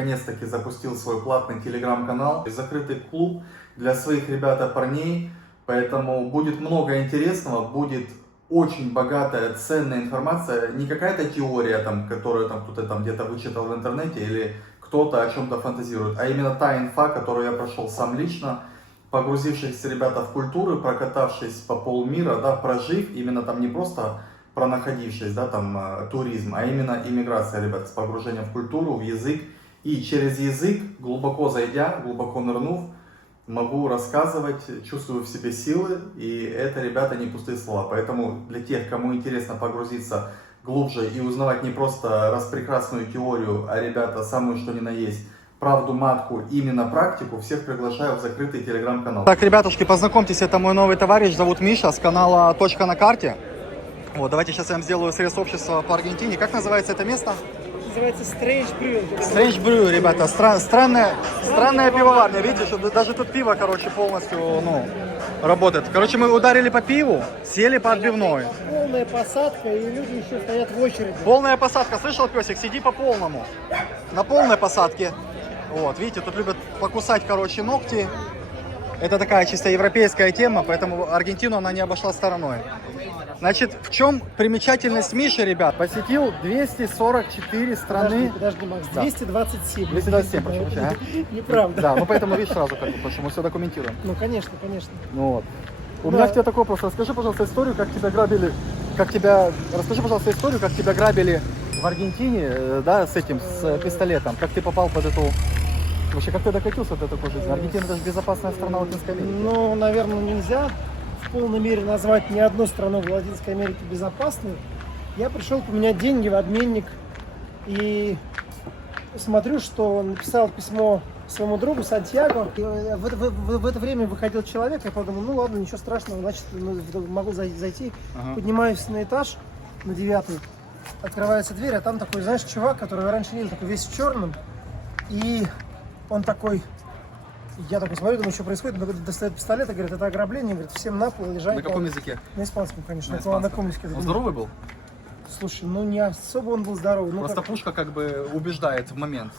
наконец-таки запустил свой платный телеграм-канал, закрытый клуб для своих ребят-парней, поэтому будет много интересного, будет очень богатая, ценная информация, не какая-то теория, там, которую там, кто-то там где-то вычитал в интернете или кто-то о чем-то фантазирует, а именно та инфа, которую я прошел сам лично, погрузившись ребята в культуры, прокатавшись по полмира, да, прожив, именно там не просто пронаходившись, да, там туризм, а именно иммиграция, ребят, с погружением в культуру, в язык, и через язык, глубоко зайдя, глубоко нырнув, могу рассказывать, чувствую в себе силы, и это, ребята, не пустые слова. Поэтому для тех, кому интересно погрузиться глубже и узнавать не просто распрекрасную теорию, а, ребята, самую что ни на есть, правду матку, именно практику, всех приглашаю в закрытый телеграм-канал. Так, ребятушки, познакомьтесь, это мой новый товарищ, зовут Миша, с канала «Точка на карте». Вот, давайте сейчас я вам сделаю срез общества по Аргентине. Как называется это место? Называется Strange Brew. Strange Brew, ребята, странная пивоварня, видите, что даже тут пиво, короче, полностью, ну, работает. Короче, мы ударили по пиву, сели по отбивной. Полная посадка, и люди еще стоят в очереди. Полная посадка, слышал, песик, сиди по полному. На полной посадке. Вот, видите, тут любят покусать, короче, ногти. Это такая чисто европейская тема, поэтому Аргентину она не обошла стороной. Значит, в чем примечательность Миши, ребят? Посетил 244 страны. Подожди, Макс, Да. 227. 227, прошу прощения. Неправда. Да, ну поэтому видишь сразу, потому что мы все документируем. Ну, конечно, конечно. Ну вот. У меня к тебе такой вопрос. Расскажи, пожалуйста, историю, как тебя грабили, расскажи, пожалуйста, историю, как тебя грабили в Аргентине, да, с этим, с пистолетом. Как ты попал под эту... Вообще, как ты докатился до такой жизни? Аргентина даже безопасная страна Латинской Америки. Ну, наверное, нельзя в полной мере назвать ни одну страну в Латинской Америке безопасной. Я пришел поменять деньги в обменник и смотрю, что он написал письмо своему другу Сантьяго. И в это время выходил человек, я подумал, ну ладно, ничего страшного, значит, могу зайти. Ага. Поднимаюсь на этаж, на 9-й, открывается дверь, а там такой, знаешь, чувак, который раньше не был, такой весь в черном, и он такой, я такой смотрю, думаю, что происходит, он достает пистолет и говорит, это ограбление, говорит, всем на пол лежать. На каком языке? На испанском, конечно. На На каком языке? Он здоровый был? Слушай, ну не особо он был здоровый. Ну, Просто пушка как бы убеждает в момент.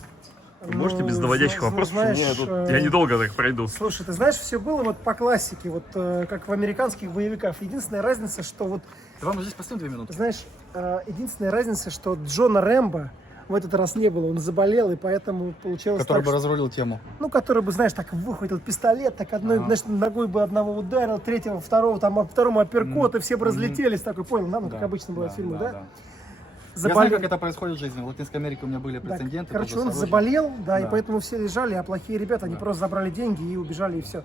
Вы можете без наводящих вопросов? знаешь, Я недолго так пройду. Слушай, ты знаешь, все было вот по классике, вот как в американских боевиках. Единственная разница, что вот, Ты вам здесь поставим 2 минуты? знаешь, единственная разница, что Джона Рэмбо в этот раз не было, он заболел, и поэтому получилось Который так, бы разрулил тему. ну, который бы, знаешь, так выхватил пистолет, так одной, знаешь, ногой бы одного ударил, третьего, второго, там, а второму апперкот, и все бы разлетелись, такой, понял, да, ну, как обычно бывает в фильмах, да? Я знаю, как это происходит в жизни. В Латинской Америке у меня были Да, прецеденты. короче, тоже он с оружием. заболел, да, и Да. поэтому все лежали, а плохие ребята, они просто забрали деньги и убежали, и все.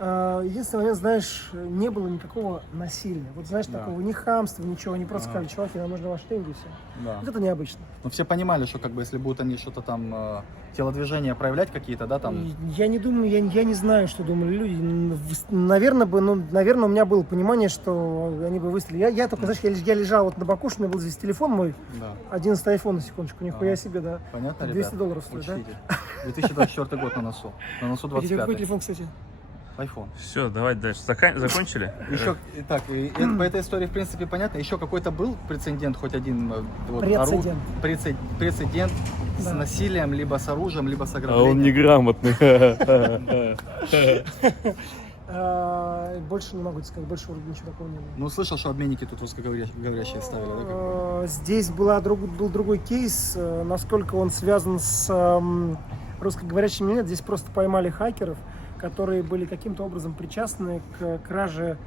Единственный момент, знаешь, не было никакого насилия. Вот, знаешь, Да. такого ни хамства, ничего, они просто сказали, чуваки, нам нужны ваши деньги, и все. Да. Вот это необычно. Но все понимали, что как бы если будут они что-то там, телодвижения проявлять какие-то, да, там. Я не думаю, я не знаю, что думали люди. Наверное, у меня было понимание, что они бы выстрелили. Я только, знаешь, я лежал вот на боку, что у меня был здесь телефон мой, Да. 11 iPhone, на секундочку, нихуя себе, да. Понятно, $200 ребят? стоит, да? Учтите. 2024 год на носу. На носу Какой 25-й. телефон, кстати? iPhone. Все, давайте дальше. Закончили? Еще, так, по этой истории, в принципе, понятно. Еще какой-то был прецедент, хоть один? Вот, Прецедент. Прецедент с Да. насилием, либо с оружием, либо с А он ограблением. неграмотный. Больше не могу тебе сказать, больше вроде ничего такого не было. Ну, слышал, что обменники тут русскоговорящие ставили, да? Как бы? Здесь был другой кейс, насколько он связан с русскоговорящими, нет, здесь просто поймали хакеров, которые были каким-то образом причастны к краже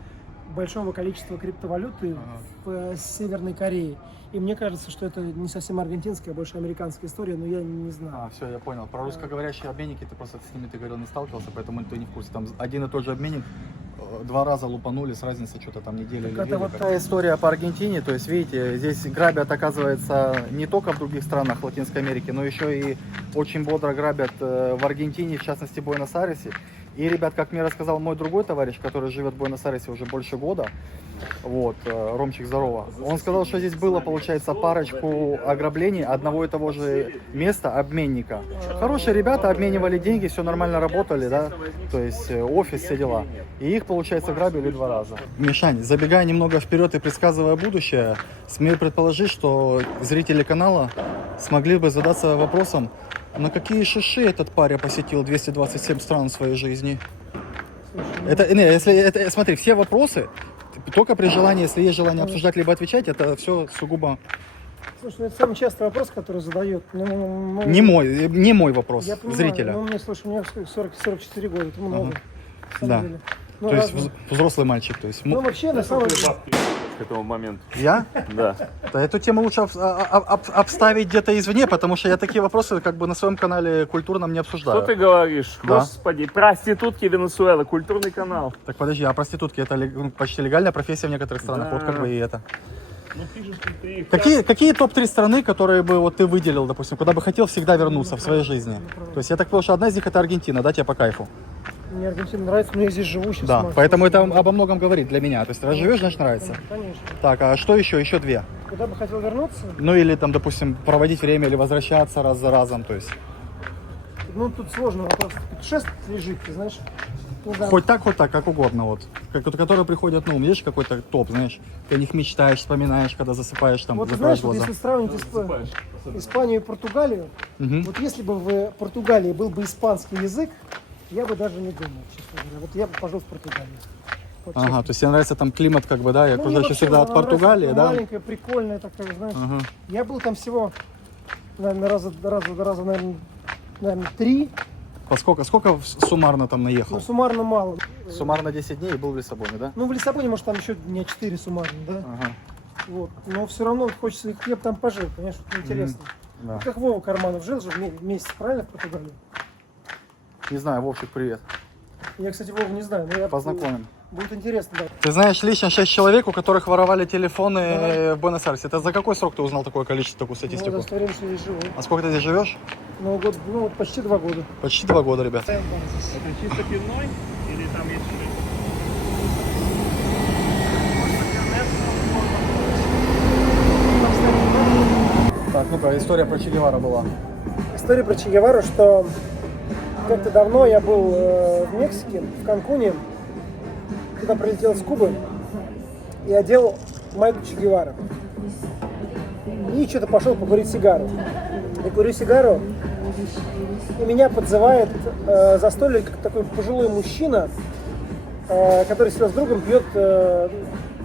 большого количества криптовалюты в Северной Корее. И мне кажется, что это не совсем аргентинская, а больше американская история, но я не знаю. А, все, я понял. Про русскоговорящие обменники ты просто с ними, ты говорил, не сталкивался, поэтому ты не в курсе. Там один и тот же обменник 2 раза лупанули с разницей что-то там недели или это две. вот Такая история по Аргентине, то есть, видите, здесь грабят, оказывается, не только в других странах Латинской Америки, но еще и очень бодро грабят в Аргентине, в частности, в Буэнос-Айресе. И, ребят, как мне рассказал мой другой товарищ, который живет в Буэнос-Айресе уже больше года, вот, Ромчик, здорово, он сказал, что здесь было, получается, парочку ограблений одного и того же места, обменника. Хорошие ребята, обменивали деньги, все нормально работали, да, то есть офис, все дела. И их, получается, грабили 2 раза. Мишань, забегая немного вперед и предсказывая будущее, смею предположить, что зрители канала смогли бы задаться вопросом, На какие шиши этот паря посетил 227 стран в своей жизни? Это, не, если, это, смотри, все вопросы, только при желании, если есть желание обсуждать либо отвечать, это все сугубо Слушай, ну это самый частый вопрос, который задают. Ну, не мой вопрос, я понимаю, зрителя. Ну, мне, слушай, у меня 44 года, это много. Ага. На самом Да. деле. Ну, То есть разные. взрослый мальчик, то есть. Ну, вообще, на самом деле, К этому моменту. Я? Да. Да, эту тему лучше обставить где-то извне, потому что я такие вопросы как бы на своем канале культурном не обсуждаю. Что ты говоришь? Да. Господи, проститутки Венесуэлы, культурный канал. Так подожди, а проститутки это почти легальная профессия в некоторых странах, Да. вот как бы и это. Ну пишешь ты их. Какие топ-3 страны, которые бы вот ты выделил, допустим, куда бы хотел всегда вернуться в своей жизни? То есть я так понял, что одна из них это Аргентина, да, тебе по кайфу? мне Аргентина нравится, но я здесь живу сейчас. Да, поэтому это обо многом говорит для меня. То есть раз живешь, значит нравится. Конечно. Так, а что еще? Еще две. Куда бы хотел вернуться? Ну или там, допустим, проводить время или возвращаться раз за разом, то есть. Ну, тут сложный вопрос. Путешествовать или жить, ты знаешь? Ну, да. Хоть так, как угодно, вот. Которые приходят, ну, есть какой-то топ, знаешь, ты о них мечтаешь, вспоминаешь, когда засыпаешь, там, Вот ты закрываешь знаешь, вот глаза. если сравнить Испанию и Португалию, Мгм. вот если бы в Португалии был бы испанский язык, я бы даже не думал, честно говоря. Вот я бы пожил в Португалии. Вот Ага, честно. то есть тебе нравится там климат, как бы, да, и Ну, мне окружающая вообще среда от она нравится, Португалии, такая да? маленькая, прикольная такая, знаешь. Ага. Я был там всего, наверное, раза, наверное, 3, Сколько суммарно там но наехал? суммарно мало. Суммарно 10 дней и был в Лиссабоне, да? Ну, в Лиссабоне, может, там еще дня 4 суммарно, да? Ага, Вот. Но все равно хочется, я бы там пожил, понимаешь, это интересно. да. Как Вова Карманов жил же месяц, правильно, в Португалии? Не знаю, Вовчик, привет. Я, кстати, Вову не знаю, но я... Познакомим. Будет интересно, да. Ты знаешь лично 6 человек, у которых воровали телефоны в Буэнос-Айресе. Это за какой срок ты узнал такое количество, такую Ну, статистику? за что время здесь живу. А сколько ты здесь живешь? Ну, год, ну, вот почти 2 года. Почти 2 года, ребят. Это чисто пивной или там есть Так, ну-ка, история про Че Гевара была. История про Че Гевару, что как-то давно я был в Мексике, в Канкуне, туда прилетел с Кубы и одел майку Че Гевара. И что-то пошел покурить сигару. Я курю сигару, и меня подзывает за столик такой пожилой мужчина, который сидел с другом, пьет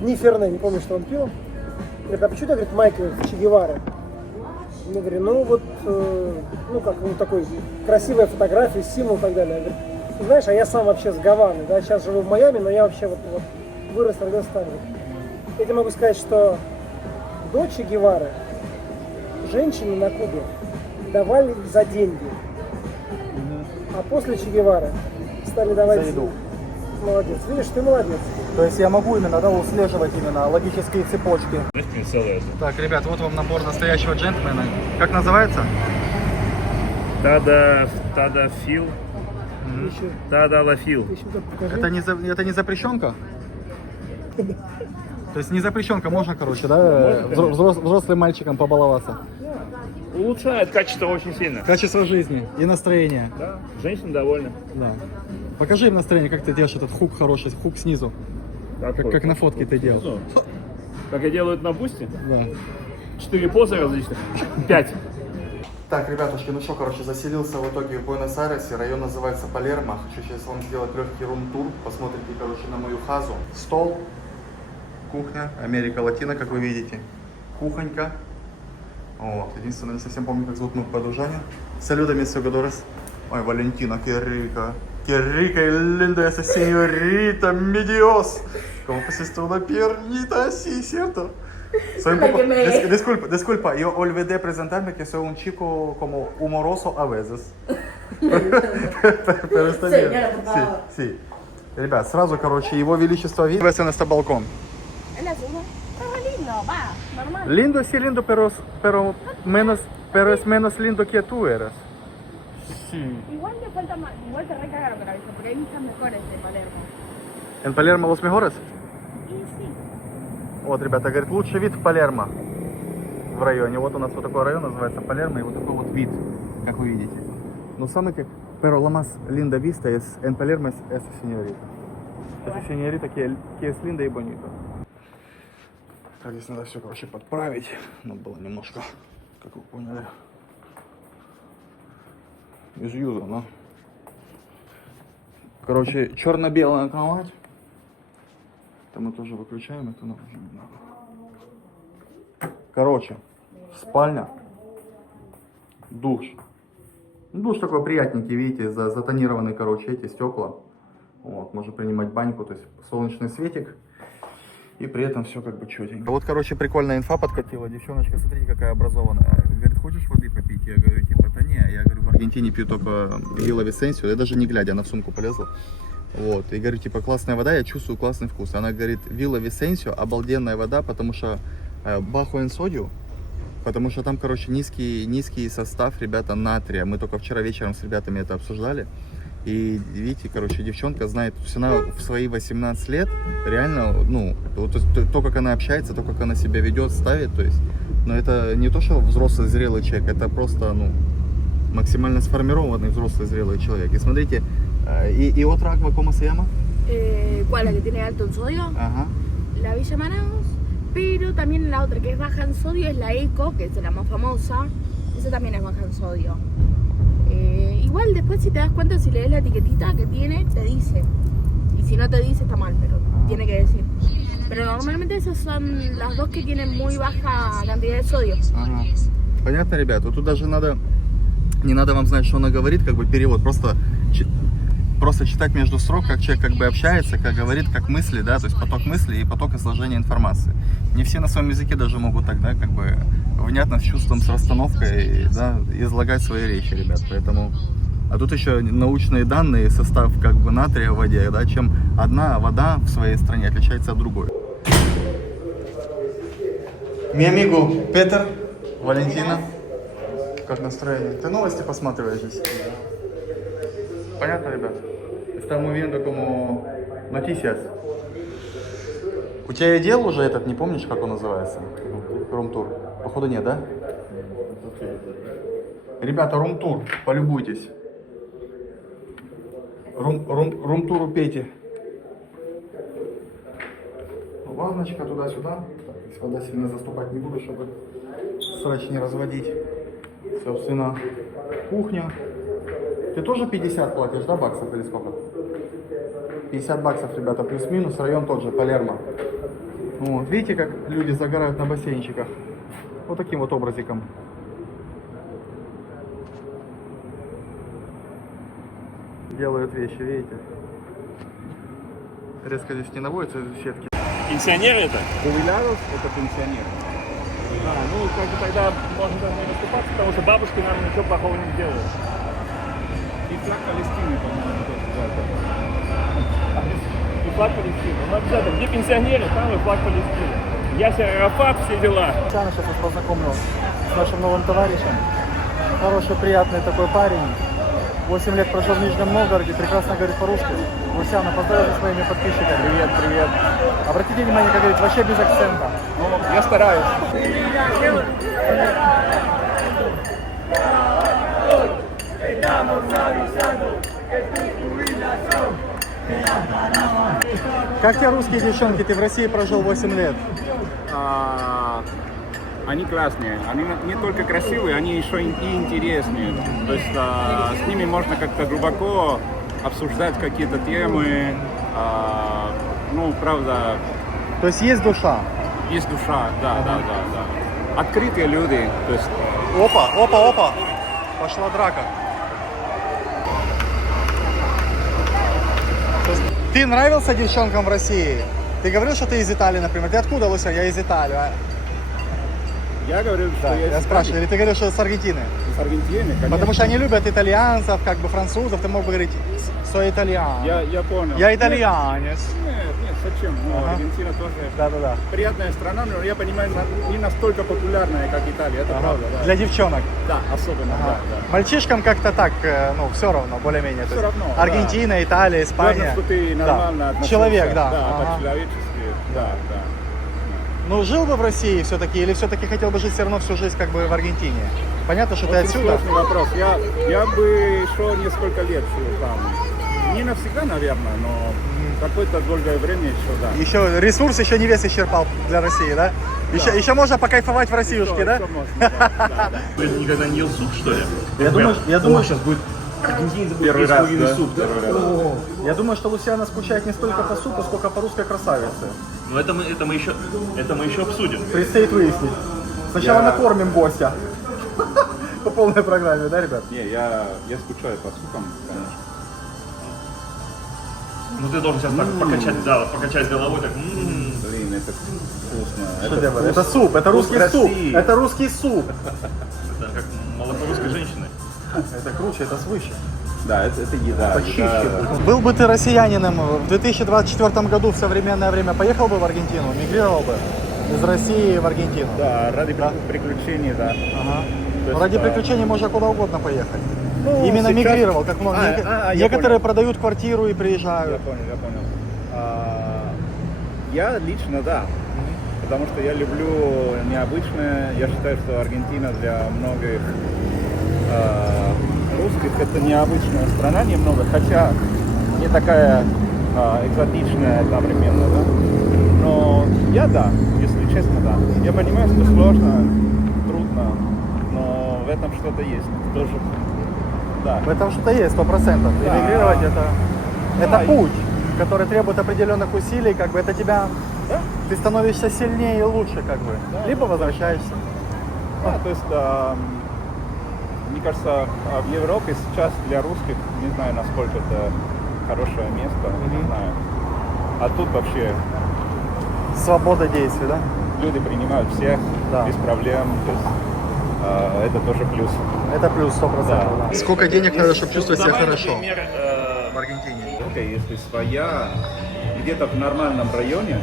Ниферне, не помню, что он пил. Говорит, а почему ты, говорит, майка Че Гевара? Я говорю, ну вот, ну как, ну такой красивая фотография, символ и так далее. Я говорю, ты знаешь, а я сам вообще с Гаваны, да, сейчас живу в Майами, но я вообще вот вырос, родился там. Я тебе могу сказать, что до Че Гевары женщины на Кубе давали за деньги, а после Че Гевары стали давать... За еду. Молодец, видишь, ты молодец. То есть я могу именно, да, услеживать именно логические цепочки. целое? Так, ребят, вот вам набор настоящего джентльмена. Как называется? Тада Фил. Еще, Тада Лафил. еще так покажи. Это не запрещенка? То есть не запрещенка, можно, короче, да, взрослым мальчикам побаловаться. Улучшает качество очень сильно. Качество жизни и настроение. Да, женщина довольна. Да. Покажи им настроение, как ты делаешь этот хук хороший, хук снизу. Как на фотке ты делал. Как я делаю это на бусте? Да. 4 позы различных. 5. Так, ребятушки, ну что, короче, заселился в итоге в Буэнос-Айресе, район называется Палермо. Хочу сейчас вам сделать легкий рум-тур, посмотрите, короче, на мою хазу. Стол, кухня, Америка Латина, как вы видите, кухонька. Вот, единственное, не совсем помню, как зовут моих подружания. Салюда, mis jugadores. Ой, Валентина, qué rica y linda esa señorita, mi Dios. Como pusiste una piernita así, ¿cierto? Soy un poco... Disculpa, yo olvidé presentarme que soy un chico como humoroso a veces. Pero está bien. Sí. Ребят, сразу, короче, его величество видит. Это балкон. Es la segunda. Pero lindo, va, normal. Lindo, sí, lindo, pero es menos lindo que tú eras. Igual te falta más, igual te recagaron con la vista, porque hay vistas mejores de Palermo. En Palermo los mejores? Y sí. Вот, ребята, говорит, лучший вид в Палермо в районе. Вот у нас вот такой район называется Палермо, и вот такой вот вид, как вы видите. Но самый que, pero la más linda vista es en Palermo es esa señorita. Esa señorita que es linda y bonita. Так, здесь надо все, короче, подправить. Надо было немножко, как вы поняли. из юзана. Короче, черно-белая кровать. Это мы тоже выключаем, это нам уже не надо. Короче, спальня, душ. Душ такой приятненький, видите, затонированный, короче, эти стекла. Вот, можно принимать баньку, то есть солнечный светик. И при этом все как бы четенько. Вот, короче, прикольная инфа подкатила. Девчоночка, смотрите, какая образованная. Говорит, хочешь воды попить? Я говорю, типа, да не. Я говорю, в Аргентине пью только Вилла Висенсио. Я даже не глядя, она в сумку полезла. Вот. И говорю, типа, классная вода, я чувствую классный вкус. Она говорит, Вилла Висенсио, обалденная вода, потому что баху эн содиум. Потому что там, короче, низкий состав, ребята, натрия. Мы только вчера вечером с ребятами это обсуждали. И видите, короче, девчонка знает, то есть она в свои 18 лет реально, ну, вот, то, как она общается, то, как она себя ведет, ставит, то есть, но это не то, что взрослый зрелый человек, это просто, ну, максимально сформированный взрослый зрелый человек. И смотрите, и otra agua, ¿cómo se llama? ¿Cuál? La que tiene alto en sodio, Ajá. la Villa Manaus, pero también la otra que es baja en sodio es la Eco, que es la más famosa, esa también es baja en sodio. Igual después si te das cuenta, si lees la etiquetita que tiene, te dice. Y si no te dice está mal, pero tiene que decir. Pero normalmente esas son las dos que tienen muy baja cantidad de sodio. Ага. Понятно, ребят? Вот тут даже не надо вам знать, что она говорит, как бы перевод, просто читать между строк, как человек как бы общается, как говорит, как мысли, да, то есть поток мыслей и поток изложения информации. Не все на своем языке даже могут тогда как бы внятно, с чувством, с расстановкой, да, излагать свои речи, ребят, поэтому... А тут еще научные данные, состав как бы натрия в воде, да, чем одна вода в своей стране отличается от другой. Mi amigo Петр, Валентина, как настроение? Ты новости посматриваешь здесь? Понятно, ребят? Estamos viendo como noticias. У тебя и дел уже этот, не помнишь, как он называется? Рум-тур. Походу нет, да? Ребята, рум-тур, полюбуйтесь. Рум-тур у Пети. Ванночка туда-сюда. Здесь вода сильно заступать не буду, чтобы срач не разводить. Собственно, кухня. Ты тоже 50 платишь, да, баксов или сколько? 50 баксов, ребята, плюс-минус, район тот же, Палермо. Вот, видите, как люди загорают на бассейнчиках? Вот таким вот образиком. Делают вещи, видите? Резко здесь не наводится из сетки. Пенсионеры это? Jubilados это пенсионеры. Ну, как бы тогда можно даже не наступаться, потому что бабушки нам ничего плохого не сделают. И флаг Палестины, по-моему, И флаг Палестины. Ну, обязательно. Где пенсионеры, там и флаг Палестины. Ясер Арафат, все дела. Сейчас вас познакомлю с нашим новым товарищем. Хороший, приятный такой парень. 8 лет прожил в Нижнем Новгороде, прекрасно говорит по-русски. Лусяна, поздравляю со своими подписчиками. Привет, привет. Обратите внимание, как говорит, вообще без акцента. Ну, я стараюсь. Как тебе русские девчонки? Ты в России прожил 8 лет. Они классные, они не только красивые, они еще и интересные. То есть с ними можно как-то глубоко обсуждать какие-то темы. Ну, правда, То есть есть душа. есть душа, да. Открытые люди, то есть Опа. Пошла драка. То есть ты нравился девчонкам в России? Ты говорил, что ты из Италии, например. Ты откуда, Луся? Я из Италии. я говорю, что Да, я я спрашиваю. Или ты говоришь, что с Аргентины? с Аргентины, конечно. Потому что они любят итальянцев, как бы французов. Ты мог бы говорить, soy italiano. Я понял. Я итальянец. Нет, зачем? Ну, Ага. Аргентина тоже Да. приятная страна, но я понимаю, не настолько популярная, как Италия, это правда, да. Для девчонок. Да, особенно, Ага. да. Мальчишкам как-то так, ну, все равно, более-менее. То Всё есть равно, Аргентина, Италия, Испания. Главное, что ты Да. нормально относишься. Человек, да. Да, Ага. по-человечески, да. Ну, жил бы в России все-таки, или все-таки хотел бы жить все равно всю жизнь как бы в Аргентине? Понятно, что ты Очень отсюда. сложный вопрос. Я бы еще несколько лет жил там. Не навсегда, наверное, но какое-то долгое время еще, да. Еще ресурс еще не весь исчерпал для России, да? Еще можно покайфовать в Россиюшке, да? Еще можно, да. Вы никогда не ел суп, что ли? Я думаю, сейчас будет Аргентинцы будут Первый есть раз, куриный да? суп, да? Я думаю, что Лусиана скучает не столько по супу, сколько по русской красавице. Но это мы еще обсудим. Предстоит выяснить. Сначала Я- накормим гостя. По полной программе, да, ребят? Не, я скучаю по супам, конечно. Ну ты должен сейчас так покачать головой, так. Блин, это вкусно. Шедевр. Это суп, это русский вкус суп. России. Это русский суп. Это как молоко русской женщины. Это круче, это свыше. Да, это еда. Почище. еда. Был бы ты россиянином в 2024 году в современное время, поехал бы в Аргентину, мигрировал бы из России в Аргентину? Да, ради приключений, да. Ага. То есть, Ради да. приключений можно куда угодно поехать. Ну, Именно сейчас- мигрировал, как много. я Некоторые понял. продают квартиру и Я приезжают. понял. Я лично, да. Потому что я люблю необычное. Я считаю, что Аргентина для многих русских это необычная страна немного, хотя не такая экзотичная одновременно, да. Но я да, если честно, да. Я понимаю, что сложно, трудно, но в этом что-то есть. Тоже, да. В этом что-то есть, 100%. Да. Эмигрировать это Да. путь, который требует определенных усилий, как бы это тебя, Да. ты становишься сильнее и лучше, как бы. Да. Либо возвращаешься. Да, то есть, мне кажется, в Европе сейчас для русских, не знаю, насколько это хорошее место, не знаю. А тут вообще Свобода действий, да? люди принимают всех Да. без проблем, то есть это тоже плюс. Это плюс 100%. Да. Сколько денег надо, чтобы чувствовать себя Давай, хорошо? например, В Аргентине. Окей, если своя, где-то в нормальном районе,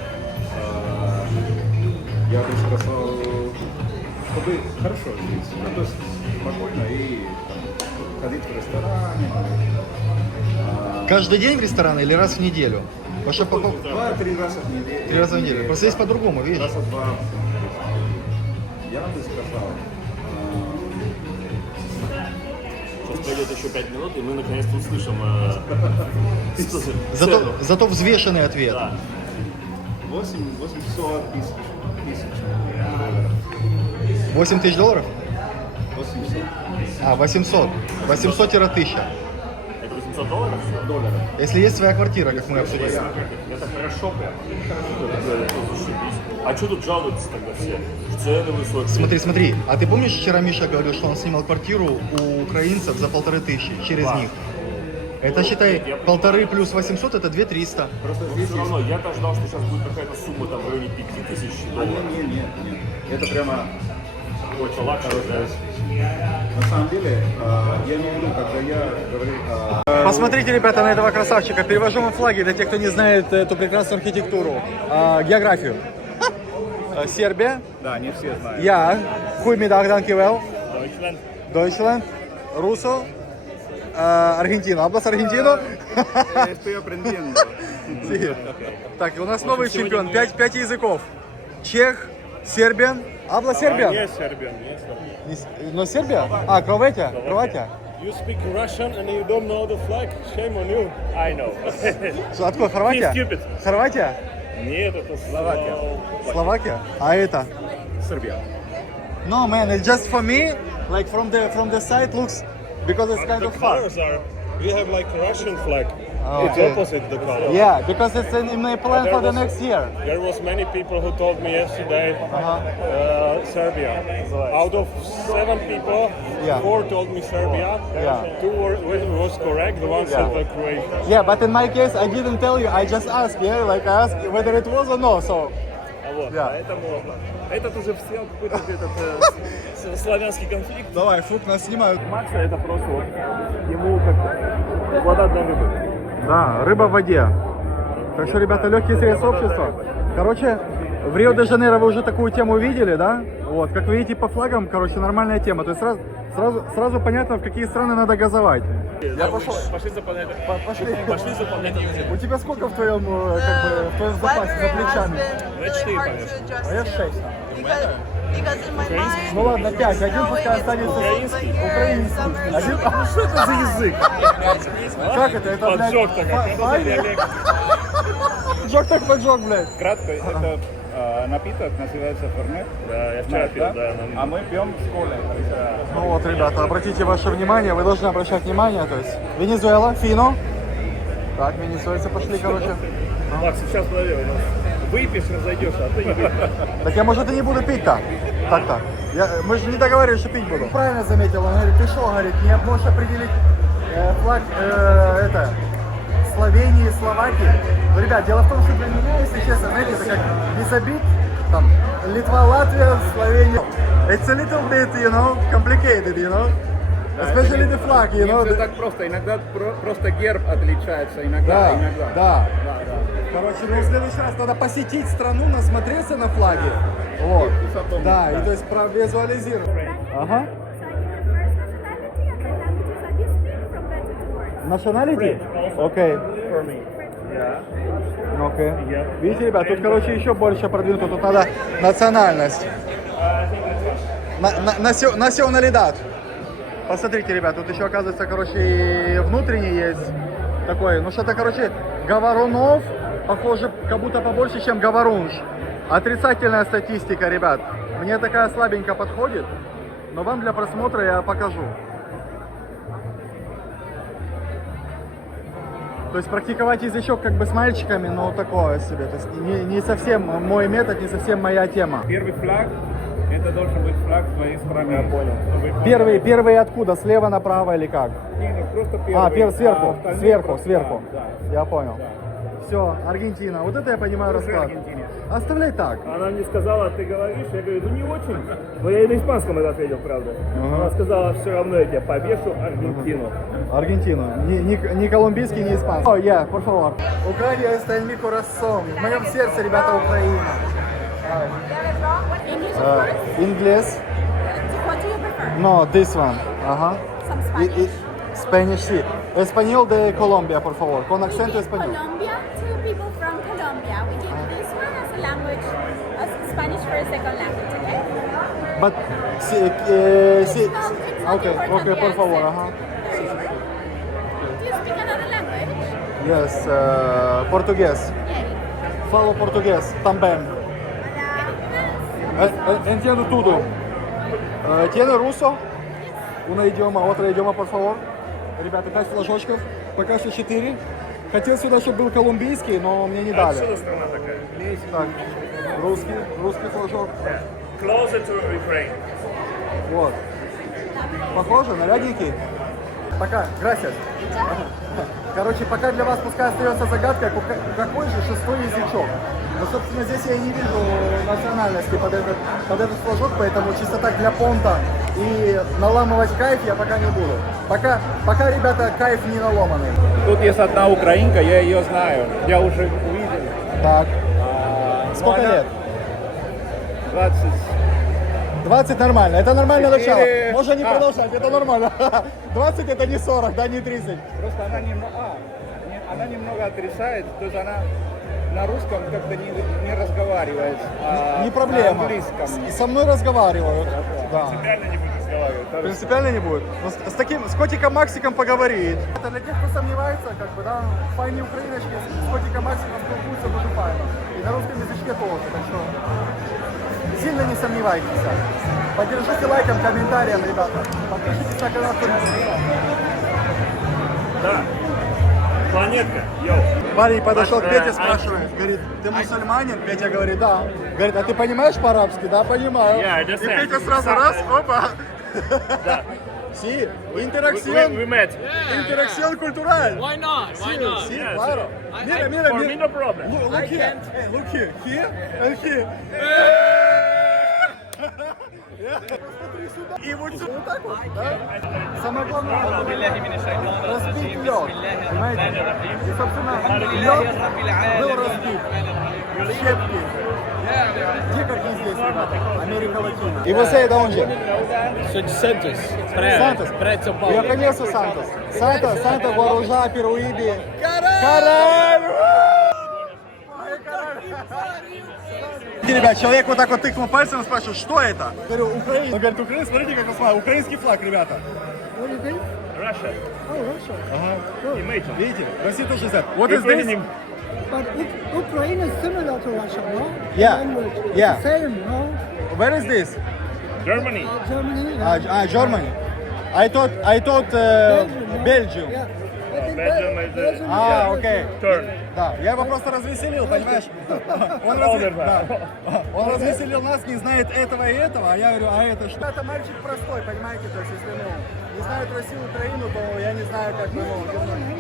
я бы сказал, чтобы хорошо жить, ну, то есть спокойно и там, ходить в рестораны. Каждый день в ресторан или раз в неделю? Потому что 2-3 раза в неделю. 3 раза в неделю. Просто здесь по-другому, видишь? Раза 2. Я бы сказал, сейчас пройдет еще 5 минут, и мы наконец-то услышим цену. Зато взвешенный ответ. Да. 800 тысяч. 8 тысяч долларов? 800 А, 800. 800-1000. Это 800 долларов? долларов. Если есть своя квартира, как мы обсудили. Это хорошо прям. Это зашибись. А что тут жалуются тогда все? Цены высокие. Смотри. А ты помнишь, вчера Миша говорил, что он снимал квартиру у украинцев за 1500 через Да. них? Это, считай, 1,5 плюс 800 это 2300. Просто Но здесь все равно, я-то ждал, что сейчас будет какая-то сумма там в районе 5000 долларов. Нет. Это прямо Больше лакшери, да? на самом деле, я не люблю, когда я говорю, Посмотрите, ребята, на этого красавчика. Перевожу вам флаги для тех, кто не знает эту прекрасную архитектуру. Географию. Сербия. да, не все знают. Я. Хуймидах Данкивел. Deutschland. Deutschland. Руссо. Аргентина. Область Аргентину. Что я апrendiendo. Так, у нас новый чемпион. 5 языков. Чех, сербиан. Абла сербиан. Yes, Serbian, yes. Но Сербия? А, Кроватия. Кроватия. You speak Russian and you don't know the flag? Shame on you. I know. Что, откуда? Хорватия? He's stupid. Хорватия? Нет, это Словакия. Словакия? А это? Сербия. No, man, it's just for me. Like from the side looks, because it's kind The of far. colors are. We have like Russian flag. Oh, It's okay. opposite the color. Yeah, because it's in my plan There for the was- next year. There was many people who told me yesterday Serbia. Out of 7 people, Yeah. 4 told me Serbia. Yeah. 2 was correct. The one said Croatia. Yeah, but in my case, I didn't tell you. I just asked. Yeah, like I asked whether it was or no. So А вот, Yeah. поэтому этот уже встрял какой-то славянский конфликт. давай, фук, нас снимают. Макса это просто вот, ему как вода для рыбы. Да, рыба в воде. Так что, ребята, легкий средств общества. Короче, в Рио-де-Жанейро вы уже такую тему видели, да? Вот, как вы видите по флагам, короче, нормальная тема. То есть сразу понятно, в какие страны надо газовать. Я пошел. Пошли заполнять. Пошли. Пошли заполнять язык. У тебя сколько в твоем, в твоем запасе за плечами? Я 4, конечно. А я 6. Because in my mind, Ну ладно, 5. Один пускай останется украинский. Один. А что это за язык? Как это? Это, блядь, Поджог-то как. файный? Поджог так поджог, блядь. Кратко, это напиток, называется фермет. Да, я вчера пил, да. А мы пьем с колой. Ну вот, ребята, обратите ваше внимание, вы должны обращать внимание, то есть Венесуэла, фино. Так, венесуэльцы пошли, короче. Макс, сейчас подожди, выпьешь, разойдешься, а ты не выпьешь. Так я, может, и не буду пить-то. Так-то. Мы же не договорились, что пить буду. Правильно заметил, он говорит, ты что, говорит, не можешь определить флаг, Словении, Словакии. Ну, ребят, дело в том, что для меня, если честно, знаете, это как без обид, там, Литва, Латвия, Словения. It's a little bit, you know, complicated, you know. Especially the flag, you know. Не так просто, иногда просто герб отличается, иногда. Да. Короче, ну в следующий раз надо посетить страну, насмотреться на флаги. Вот. Да, и то есть провизуализировать. Ага. Nationality? Окей. Окей. Видите, ребят, тут, короче, еще больше продвинуто. Тут надо национальность. Националидад. Посмотрите, ребят, тут еще, оказывается, короче, и внутренний есть такой. Ну, что-то, короче, говорунов, похоже, как будто побольше, чем говорунж. Отрицательная статистика, ребят. Мне такая слабенько подходит, но вам для просмотра я покажу. То есть практиковать язычок как бы с мальчиками, ну, такое себе. То есть не совсем мой метод, не совсем моя тема. Первый флаг, это должен быть флаг твоей страны. Я понял. Первый откуда? Слева направо или как? Не, просто первый. Сверху, остальные сверху. Да. Я понял. Все, Аргентина. Вот это я понимаю расклад. Оставляй так. Она мне сказала, ты говоришь, я говорю, ну не очень. Но я и на испанском это ответил, правда. Она сказала, все равно я тебя повешу Аргентину. Аргентину. Не колумбийский, не испанский. О, я, por favor. Украина está en mi corazón. В моем сердце, ребята, Украина. English? What do you prefer? No, this one. Ага. Some Spanish. Spanish, sí. Español de Colombia, por favor. Con acento español. Colombia, two people from Colombia. We give this one as a language, as Spanish for a second language, okay? But, sí, sí. Okay, por favor, ajá. Do you speak another language? Yes, portugués. Yeah. Falo portugués, também. Entiendo tudo. ¿Tiene ruso? Una idioma, otra idioma, por favor. Ребята, 5 флажочков, пока что 4. Хотел сюда, чтобы был колумбийский, но мне не дали. Что за страна такая? Так, русский флажок. Closer to Ukraine. Вот. Похоже, нарядненький. Пока, gracias. Короче, пока для вас пускай остается загадкой, какой же шестой язычок. Но, собственно, здесь я не вижу национальности под этот флажок, поэтому чисто так для понта и наламывать кайф я пока не буду. Пока, ребята, кайф не наломанный. Тут есть одна украинка, я ее знаю. Я уже увидел. Так. Сколько она лет? 20. 20 нормально, это нормальное 4. начало. Можно не продолжать, это нормально. 20 это не 40, да, не 30. Просто она немного отрицает, то есть она на русском как-то не разговаривает. Не проблема. На английском. Со мной разговаривают. Да. Реально не буду разговаривать. Принципиально не будет. Но с котиком Максиком поговорит. Это для тех, кто сомневается, как бы, да, файни украиночки с котиком Максиком спілкуються дуже файно. И на русском язычке тоже, так что сильно не сомневайтесь. Поддержите лайком, комментарием, ребята. Подпишитесь на канал. Да. Планетка, йоу. Парень подошел к Пете, спрашивает, говорит, ты мусульманин? Петя говорит, да. Говорит, а ты понимаешь по-арабски? Да, понимаю. Yeah, I И understand. Петя сразу раз, опа. Да. Sí, interacción. We met. Interacción cultural. Why not? Why Sí, not? sí, Yeah, claro. Mira, For me, no problem. Look here. Hey, look here. Here and here. И вот сюда. Вот так вот, да? Самое главное, разбить лед. Понимаете? И, собственно, лед был разбит. Щепки. Где какие здесь, ребята? Америка Латина. И вы say это он же? Santos. Сантос. São Paulo. Я конheço Сантос. Санта, Guarujá, Peruíbe. Caralho! Ребят, человек вот так вот тыкнул пальцем и спрашивает, что это? Я говорю, Украина. Он говорит, Украина, смотрите, как флаг. Украинский флаг, ребята. Russia. Ага. Imagine. Видите? Россия тоже знает. Вот и здесь. Ukrainian But Ukraine is similar to Russia, no? Yeah. Language. It's Yeah. the same, no? Where is this? Germany. Germany. Yeah. Germany. I thought no? Belgium. Yeah. I think Belgium is Belgium А, is- окей. Turn. Да, я его просто развеселил, понимаешь? Он развеселил нас, не знает этого и этого, а я говорю, а это что? Это мальчик простой, понимаете? То есть, если не знает Россию, Украину, то я не знаю, как мы его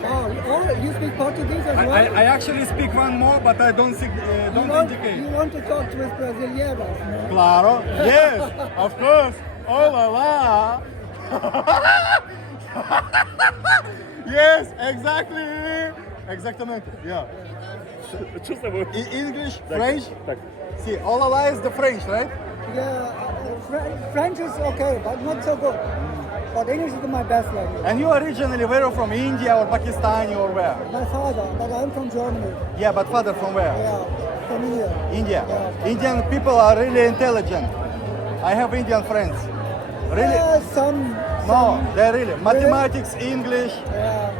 Oh, you speak Portuguese as well? I actually speak one more, but I don't indicate. You want to talk with Brazilianos, no? Claro, yes, of course. Oh la la. Yes, exactly. Exactamente. Yeah. Что с тобой? English, French. Так. See, oh la la is the French, right? Yeah, French is okay, but not so good. But English is my best language. And you originally were from India or Pakistan or where? My father, but I'm from Germany. Yeah, but father from where? Yeah, from India. India. Yeah. Indian people are really intelligent. I have Indian friends. Really? Some. No, they're really. Mathematics, English, Yeah,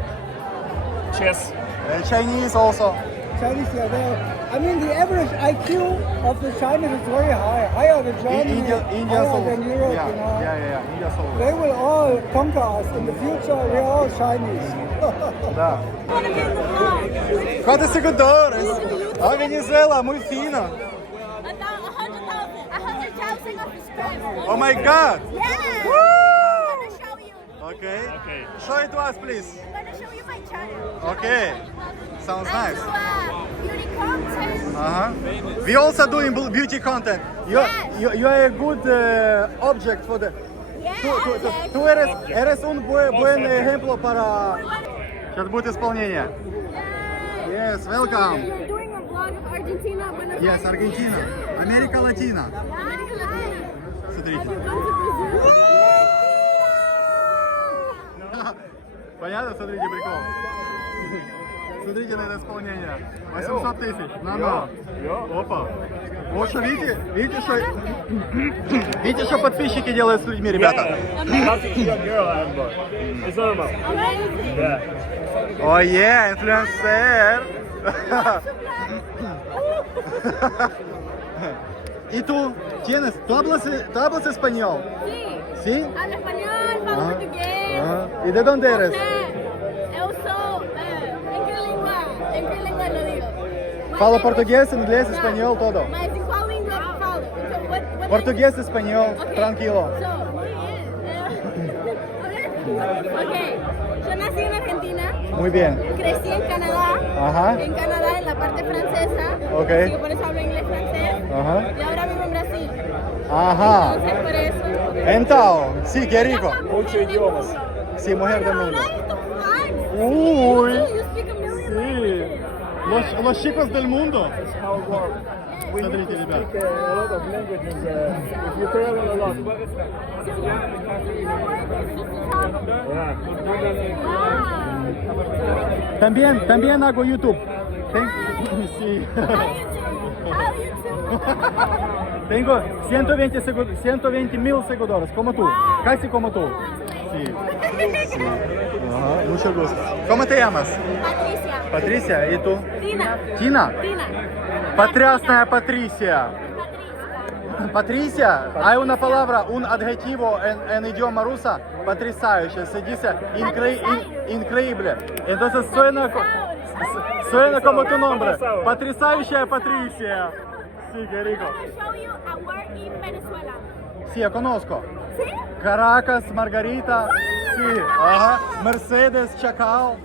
Chess. Chinese also. Chinese, yeah, I mean, the average IQ of the Chinese is very high, higher than Germany, Indians higher also. than Europe, Yeah, you know. yeah. Indians also. They will all conquer us in the future. We are all Chinese. Да. Quantos seguidores? A Venezuela, muito fina. 100,000 subscribers. Oh my God. Yeah. Woo! I'm gonna show you. Okay. Okay. Show it to us, please. I'm gonna show you my channel. Okay. Sounds I nice. do beauty content. Uh-huh. We also doing beauty content. You are a good object for the. Yeah. Tú eres un buen ejemplo para. Сейчас будет исполнение. Yes, welcome. You're doing a vlog of Argentina. Buenos Yes, Aires. Аргентина. Америка Латина. America Latina. Смотрите. Have you gone to Brazil? Понятно? Смотрите, прикол. Смотрите на это исполнение. 800 тысяч. На. Опа. Вот что, видите, что подписчики делают с людьми, ребята? It's normal. Amazing. Yeah. Oh yeah, influencer. ¿Y tú? ¿Tienes? ¿Tú hablas español? Sí. ¿Sí? Hablo español, hablo portugués. Ajá. ¿Y de dónde eres? Eu sou. Em que língua eu digo? Falo portugués, inglés, español, todo. Mas em qual língua eu falo? Então, what Portugués, español, Okay. tranquilo. So, muy bien. Ok, yo nací en Argentina, Muy bien. crecí en Canadá. Ajá. En Canadá, en la parte francesa. Ok. Así que por eso hablo inglés francés. Ajá. Y ahora vivo en Brasil. Ajá. Entonces, por eso. Então, sí, qué rico. Ocho idiomas. Sí, mujer del mundo. You Uy. speak a million languages. Los chicos del mundo. How it works. When you Смотрите, ребят. speak a lot of languages, if you travel a lot. Yeah. También hago YouTube. Sí. Tengo 120,000 seguidores, como tú, casi como tú. Sí. Ajá, mucho gusto. ¿Cómo te llamas? Patricia. Patricia, ¿y tú? Tina. Тина? Tina. Потрясная Patricia. Patricia, hay una palabra, un adjetivo en idioma rusa потрясающе, se dice increíble. Entonces suena como tu nombre. Потрясающая Patricia. Sí, qué rico. I'm gonna show you a word in Venezuela. Sí, yo conozco. ¿Sí? Caracas, Margarita. Sí, ajá. Mercedes, Chacal.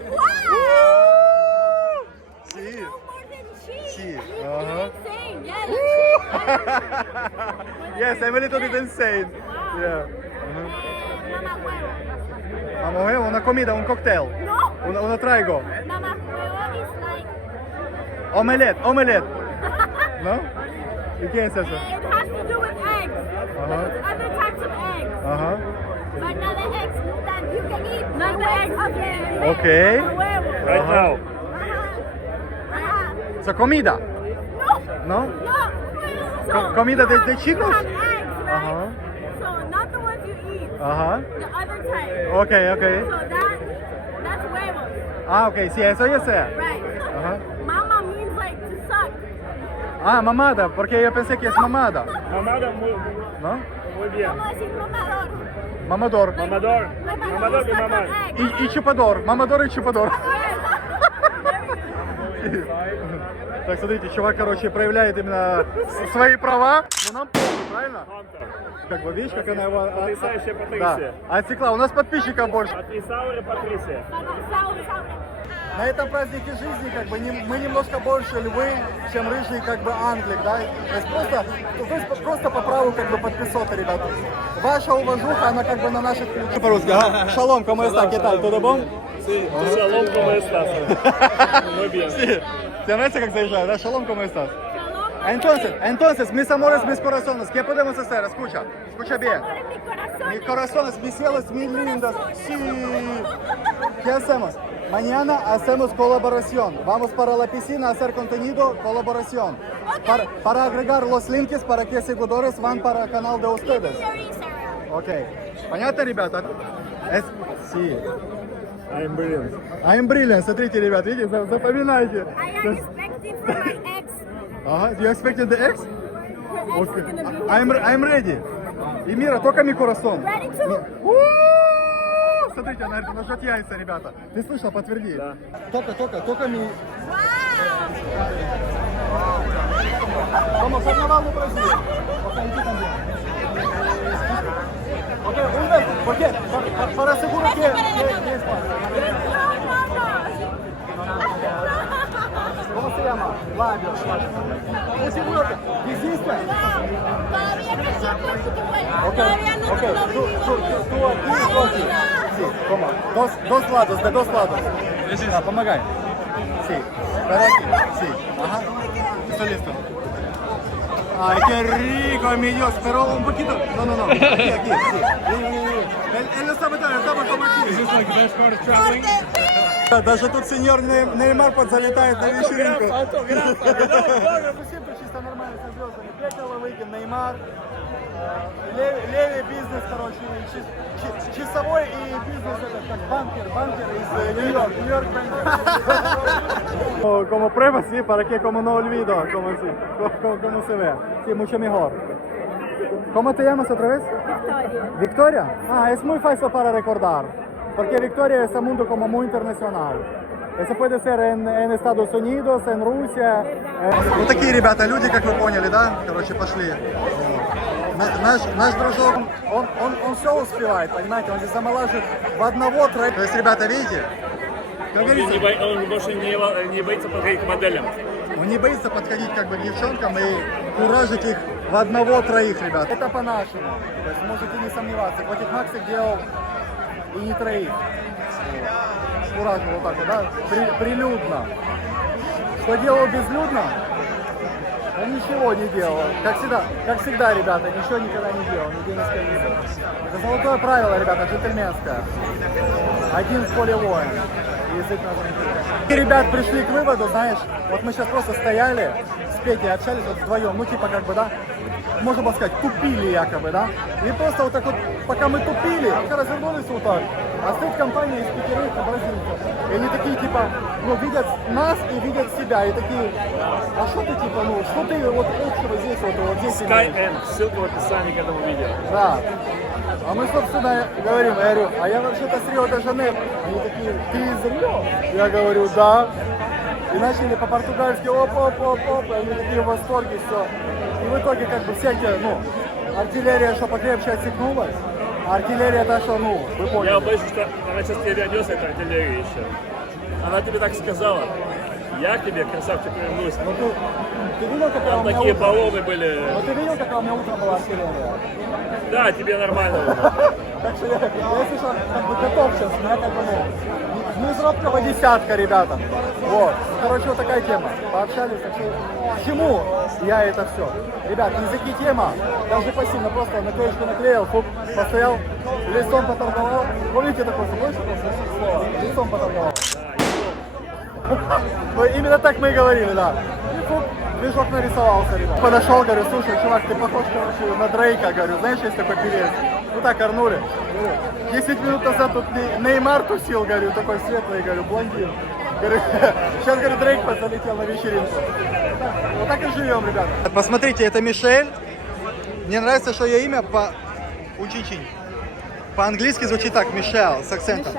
Sí. Sí, You're insane. Yeah, Yes, I'm a little bit insane. Yeah. Mamá huevo. Mamá huevo, una comida, un cóctel. No. Uno traigo. Mamá huevo is like. Omelette. ¿No? ¿Y qué es eso? It has to do with eggs. Other types of eggs. Ajá. But not the eggs that you can eat. Not the eggs of the Okay. huevo. Right now. So comida. No. ¿No? No. Comida de You chicos? have eggs, right? Ajá. So not the ones you eat. Ajá. The other type. Okay. So that's huevos. Ah, okay, sí, eso ya sé. Right. Ajá. Mama means like Ah, mamada, porque yo pensé que es mamada. Mamada, ¿No? muy bien. Vamos a decir mamador. Mamador. Mamador. Mamador y mamá. И чупадор. Мамадор и чупадор. Так, смотрите, чувак, короче, проявляет именно свои права. Но нам похуй, правильно? Как бы, видишь, как она его... Потрясающая Да, Патрисия. отсекла. У нас подписчиков больше. От Исаура Патрисия. На этом празднике жизни как бы мы немножко больше львы, чем рыжий как бы англик, да? То есть просто по праву как бы подписоты, ребята. Ваша уважуха, она как бы на наших плечах. По-русски, ага. Шалом, ¿cómo está? ¿Qué tal? ¿Todo bon? Шалом, ¿cómo estás? Muy bien. Sí. ¿Te нравится, как заезжаю, да? Шалом, ¿cómo estás? Entonces, mis amores, mis corazones, ¿qué podemos hacer? Escucha bien. Mis corazones, mis cielos, mis lindas. Sí. ¿Qué hacemos? Mañana hacemos colaboración. Vamos para la piscina a hacer contenido, colaboración. Para agregar los links para que seguidores van para el canal de ustedes. Ok. Понятно, ребята? Sí. I'm brilliant. I'm brilliant. Смотрите, ребят, видите, запоминайте. I am expecting from my ex. Ага, you expected the X? Her ex is gonna be I'm ready. И Мира, только ми corazón. ready to. Смотрите, она жжет яйца, ребята. Ты слышал, подтверди. Да. Только ми. Wow. Vamos, carnaval no Brasil. Ojalá también. Ok, un mes, ¿por qué? Para seguro que es ¿Cómo se llama? Labios. ¿Es seguro que hiciste? Todavía que sí, porque tú vuelves. Ok, Todavía no ok. lo Tú aquí, vivimos. Sí, ¿cómo? Dos lados, de dos lados. Да, помогай. Sí, pero aquí, sí. Ajá. Estoy listo. Ay, qué rico, mi Dios, pero un poquito. No. Aquí, sí. Él lo sabe todo, estamos como aquí. Is this like the best part of traveling? Даже тут сеньор Неймар подзалетает на вечеринку. Siempre чисто нормально со звездами. Петя Лавыкин, Неймар, Леви бизнес, короче, часовой и бизнес этот, как банкер из Нью-Йорк банкер. Como prueba, sí, para que como no olvido, como se ve. Sí, mucho mejor. ¿Cómo te llamas otra vez? Victoria. Victoria. Ah, es muy fácil para recordar, porque Victoria es un mundo como muy internacional. Eso puede ser en Estados Unidos, en Rusia. Вот такие ребята, люди, как вы поняли, да? Короче, пошли. Наш дружок, он все успевает, понимаете? Он здесь замолаживает в одного троих. То есть, ребята, видите? Как говорится, Он больше не боится подходить к моделям. он не боится подходить как бы к девчонкам и куражить их в одного троих, ребят. Это по-нашему. То есть можете не сомневаться. Хватит Максик делал и не троих. Кураж вот так вот, да? Прилюдно. Что делал безлюдно? Он ничего не делал. Как всегда, ребята, ничего никогда не делал. Нигде не скользил. Это золотое правило, ребята, джентльменское. Один в поле воин. И ребят пришли к выводу, знаешь, вот мы сейчас просто стояли с Петей, общались вот вдвоем, ну типа как бы, да, можно было сказать, тупили якобы, да, и просто вот так вот, пока мы тупили, развернулись вот так, а стоит компания из 5 бразильцев, и они такие типа, ну, видят нас и видят себя, и такие, а что ты типа, ну, что ты вот общего здесь, вот здесь имеешь? Skyeng, ссылка в описании к этому видео. Да. А мы, собственно, говорим, я говорю, а я вообще-то с Рио-де-Жанейро. Они такие, ты из Рио? Я говорю, да. И начали по-португальски, оп, и они такие в восторге, все. И в итоге, как бы, всякие, ну, артиллерия, что покрепче отсекнулась, а артиллерия та, что, ну, вы поняли. Я боюсь, что она сейчас тебе вернется, эта артиллерия еще. Она тебе так сказала. Я к тебе, красавчик, вернусь. Ну, ты видел, какая Там у меня такие утром? баллоны были. Ну, ты видел, какая у меня утром была артиллерия? Да, тебе нормально. Так что я если что, как бы готов сейчас, у меня как бы, ну, из робкого десятка, ребята. Вот. Ну, короче, вот такая тема. Пообщались, так что к чему я это все? Ребят, языки тема, даже пассивно, просто наклеечку наклеил, фук, постоял, лицом поторговал. Помните такое слово? Лицом поторговал. Ну, именно так мы и говорили, да. И фук, движок нарисовался, ребят. Подошел, говорю, слушай, чувак, ты похож, короче, на Дрейка, говорю, знаешь, есть такой певец. Ну так, орнули. 10 минут назад тут Неймар тусил, говорю, такой светлый, говорю, блондин. Сейчас, говорит, Дрейк залетел на вечеринку. Вот так и живем, ребята. Посмотрите, это Мишель. Мне нравится, что ее имя Учичинь. По-английски звучит так, Мишель, с акцентом.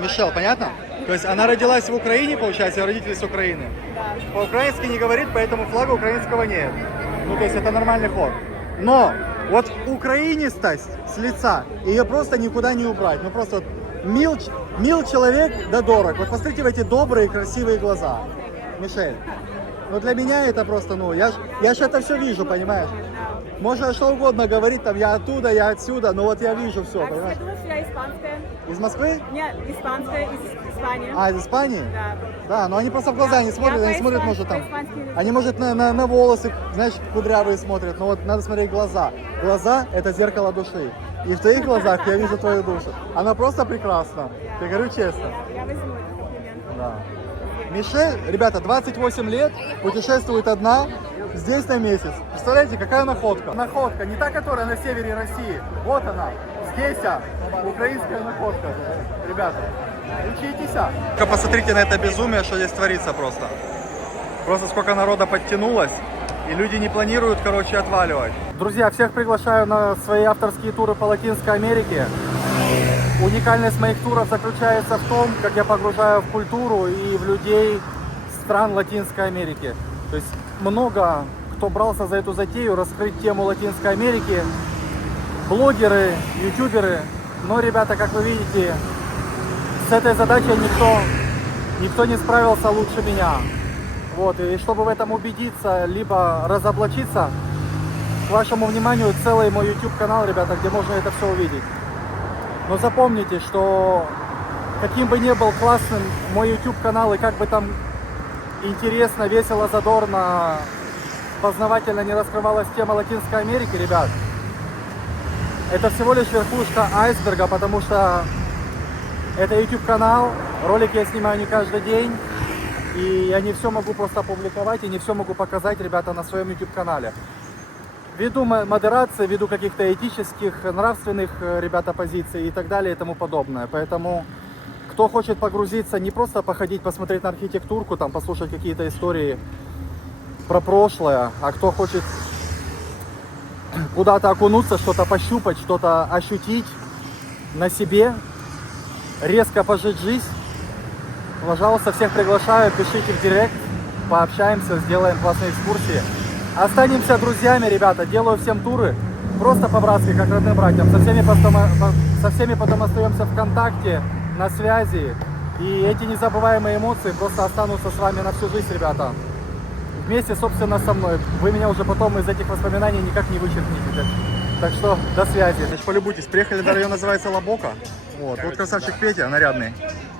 Мишель, понятно? То есть она родилась в Украине, получается, ее родители с Украины. По-украински не говорит, поэтому флага украинского нет. Ну, то есть это нормальный ход. Но вот украинистость с лица, ее просто никуда не убрать. Ну, просто вот мил человек да дорог. Вот посмотрите в эти добрые, красивые глаза. Мишель. Ну, для меня это просто, ну, я ж это все вижу, понимаешь? Можно что угодно говорить, там, я оттуда, я отсюда, но вот я вижу все, понимаешь? Я испанская. Из Москвы? Нет, испанская, из Испании. А, из Испании? Да. Да, но они просто в глаза не смотрят, Я они смотрят, по-испански- может, там. по-испански не Они, может, на волосы, знаешь, кудрявые смотрят, но вот надо смотреть глаза. Глаза – это зеркало души. И в твоих глазах я вижу твою душу. Она просто прекрасна. Я говорю честно. Я возьму этот комплимент. Да. Мишель, ребята, 28 лет, путешествует одна, здесь на месяц. Представляете, какая находка? Находка, не та, которая на севере России. Вот она, здесь, украинская находка. Ребята, учитесь. Только посмотрите на это безумие, что здесь творится просто. Просто сколько народа подтянулось, и люди не планируют, короче, отваливать. Друзья, всех приглашаю на свои авторские туры по Латинской Америке. Уникальность моих туров заключается в том, как я погружаю в культуру и в людей стран Латинской Америки. То есть много кто брался за эту затею, раскрыть тему Латинской Америки. Блогеры, ютуберы. Но, ребята, как вы видите, с этой задачей никто не справился лучше меня. Вот, и чтобы в этом убедиться, либо разоблачиться, к вашему вниманию целый мой YouTube канал, ребята, где можно это все увидеть. Но запомните, что каким бы ни был классным мой YouTube канал, и как бы там интересно, весело, задорно, познавательно не раскрывалась тема Латинской Америки, ребят, это всего лишь верхушка айсберга, потому что это YouTube канал, ролики я снимаю не каждый день, и я не все могу просто опубликовать, и не все могу показать, ребята, на своем YouTube канале. Ввиду модерации, ввиду каких-то этических, нравственных, ребята, позиций и так далее и тому подобное. Поэтому, кто хочет погрузиться, не просто походить, посмотреть на архитектурку, там, послушать какие-то истории про прошлое, а кто хочет куда-то окунуться, что-то пощупать, что-то ощутить на себе, резко пожить жизнь, пожалуйста, всех приглашаю, пишите в директ, пообщаемся, сделаем классные экскурсии. Останемся друзьями, ребята, делаю всем туры, просто по-братски, как родным братьям. Со всеми потом остаемся в контакте, на связи. И эти незабываемые эмоции просто останутся с вами на всю жизнь, ребята. Вместе, собственно, со мной. Вы меня уже потом из этих воспоминаний никак не вычеркнете. Так что, до связи. Значит, полюбуйтесь, приехали до района, называется Лабока. Вот красавчик Петя, нарядный.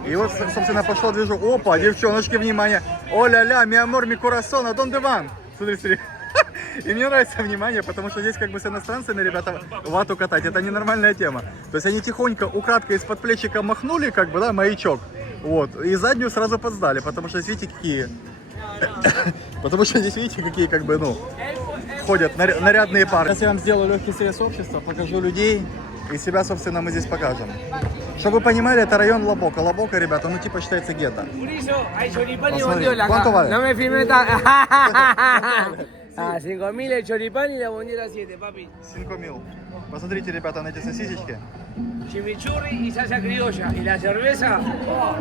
И вот, собственно, пошло движу. Опа, девчоночки, внимание. О-ля-ля, ми амор, ми курасон, донде ван. Смотри. И мне нравится внимание, потому что здесь как бы с иностранцами, ребята, вату катать, это ненормальная тема. То есть они тихонько, украдкой из-под плечика махнули, как бы, да, маячок. Вот, и заднюю сразу подсдали, потому что здесь видите какие... Потому что здесь видите какие, как бы, ну, ходят нарядные пары. Сейчас я вам сделаю легкий срез общества, покажу людей, и себя, собственно, мы здесь покажем. Чтобы вы понимали, это район Лабока. Лабока, ребята, ну типа считается гетто. Посмотри, ¿cuánto vale? No me filmes tan... Ah, 5.000 el choripán y la bondiola 7, papi. 5.000. Посмотрите, ребята, на эти сосисечки. Chimichurri y salsa criolla. Y la cerveza, oh,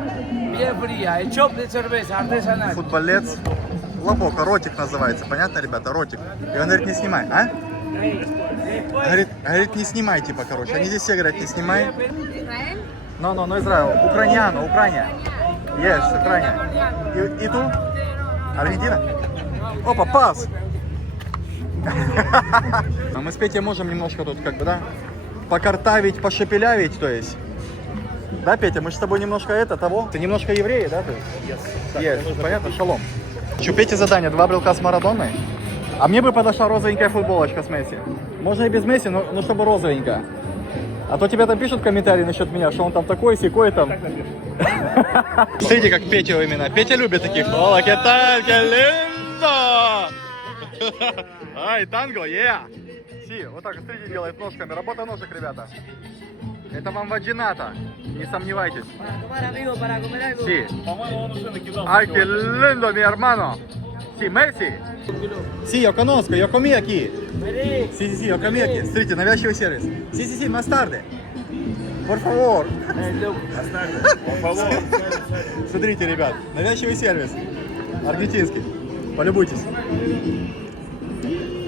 bien fría. El chop de cerveza artesanal. Футболец. Лабока, ротик называется, понятно, ребята, ротик. И он говорит, не снимай, а? Говорит, не снимай, типа, короче. Они здесь все говорят, не снимай. Israel? No, Израиль. Украина. Yes, Украина. И tú? Аргентина? Опа, пас! А мы с Петей можем немножко тут, как бы, да, покартавить, пошепелявить, то есть. Да, Петя, мы же с тобой немножко того. Ты немножко еврей, да, ты? Yes, понятно, шалом. Что, Пете задание, 2 брелка с Марадоной. А мне бы подошла розовенькая футболочка с Месси. Можно и без Месси, но чтобы розовенькая. А то тебе там пишут комментарии насчет меня, что он там такой, сякой там. Смотрите, как Петя именно. Петя любит таких. Ола, que tal, que lindo! Ай, танго, yeah! Си, вот так, смотрите, делает ножками. Работа ножек, ребята. Это вам ваджината, не сомневайтесь. Para comer algo. Sí. По-моему, он уже накидал. Ay, qué lindo, mi hermano. Sí, Messi. Sí, yo conozco, yo comí aquí. Sí, yo comí aquí. Смотрите, навязчивый сервис. Sí, más tarde. Por favor. Por favor. Смотрите, ребят, навязчивый сервис. Аргентинский. Полюбуйтесь.